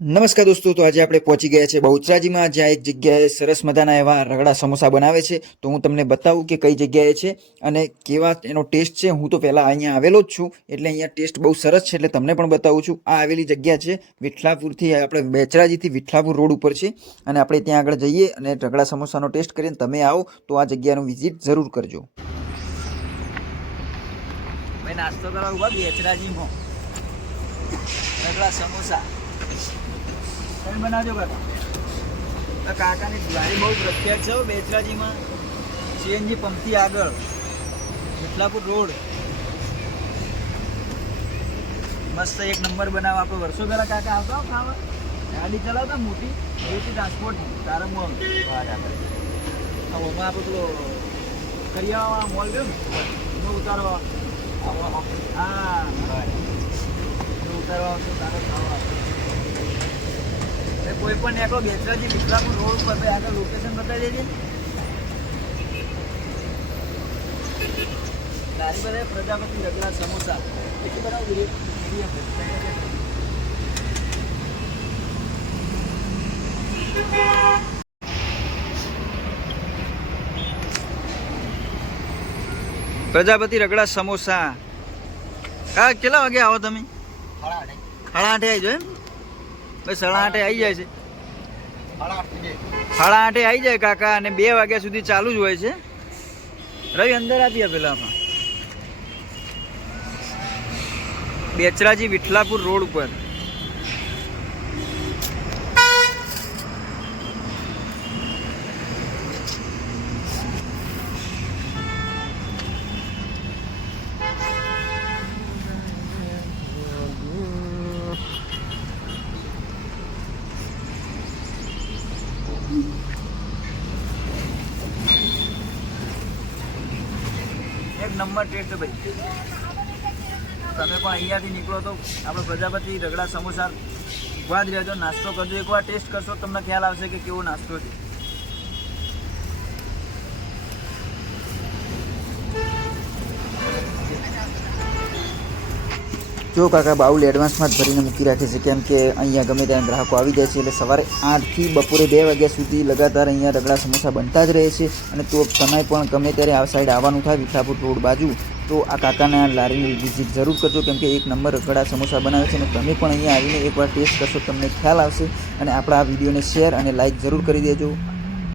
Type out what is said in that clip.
નમસ્કાર દોસ્તો, તો આજે આપણે પહોંચી ગયા છે બહુચરાજીમાં, જ્યાં એક જગ્યાએ સરસ મજાના એવા રગડા સમોસા બનાવે છે. તો હું તમને બતાવું કે કઈ જગ્યાએ છે અને કેવા એનો ટેસ્ટ છે. હું તો પહેલાં અહીંયા આવેલો જ છું, એટલે અહીંયા ટેસ્ટ બહુ સરસ છે, એટલે તમને પણ બતાવું છું. આ આવેલી જગ્યા છે વિઠલાપુરથી, આપણે બેચરાજીથી વિઠલાપુર રોડ ઉપર છે, અને આપણે ત્યાં આગળ જઈએ અને રગડા સમોસાનો ટેસ્ટ કરીએ. તમે આવો તો આ જગ્યાનું વિઝિટ જરૂર કરજો. ભાઈ નાસ્તો કરવા ઉભા બેચરાજીમાં રગડા સમોસા તમે બનાવજો કાકા. કાકાની ગાડી બહુ પ્રખ્યાત છે બેચરાજીમાં, સીએનજી પંપથી આગળ વિઠલાપુર રોડ. મસ્ત એક નંબર બનાવ. આપણે વર્ષો પહેલા કાકા આવતા ખાવા, ગાડી ચલાવતા મોટી ટ્રાન્સપોર્ટ તારમોલ ઓમાં આપણે પેલો કરિયાવાળા મોલ ગયો ને ઉતારવા. હા ઉતારવા તારે ખાવા. કોઈ પણ નીકળો બેચરાજી વિઠલાપુર રોડ પર આગળ લોકેશન બતાવી દેજે. ગાડી બધા પ્રજાપતિ રગડા સમોસા એટલી બનાવું. પ્રજાપતિ રગડા સમોસા. કા કેટલા વાગે આવો તમે? 8:30 આવી જાય એમ? બસ 8:30 આવી જાય છે. 8:30 આવી જાય કાકા, અને 2 વાગ્યા સુધી ચાલુ જ હોય છે. રવિ અંદર આપીએ પેલા બેચરાજી વિઠલાપુર રોડ ઉપર. એક નંબર ટેસ્ટ ભાઈ. તમે પણ અહીંયાથી નીકળો તો આપણે પ્રજાપતિ રગડા સમોસા ઉભા જ રહેજો, નાસ્તો કરજો. એકવાર ટેસ્ટ કરશો તમને ખ્યાલ આવશે કે કેવો નાસ્તો છે. જો કાકા બાઉલ એડવાન્સમાં જ ભરીને મૂકી રાખે છે, કેમ કે અહીંયા ગમે ત્યાં ગ્રાહકો આવી જાય છે. એટલે સવારે 8 થી બપોરે 2 વાગ્યા સુધી લગાતાર અહીંયા રગડા સમોસા બનતા જ રહે છે. અને તો તમે પણ ગમે ત્યારે આ સાઈડ આવવાનું થાય વિઠલાપુર રોડ બાજુ, તો આ કાકાના લારીની વિઝિટ જરૂર કરજો, કેમ કે એક નંબર રગડા સમોસા બનાવે છે. અને તમે પણ અહીંયા આવીને એકવાર ટેસ્ટ કરશો તમને ખ્યાલ આવશે. અને આપણા આ વિડીયોને શેર અને લાઇક જરૂર કરી દેજો.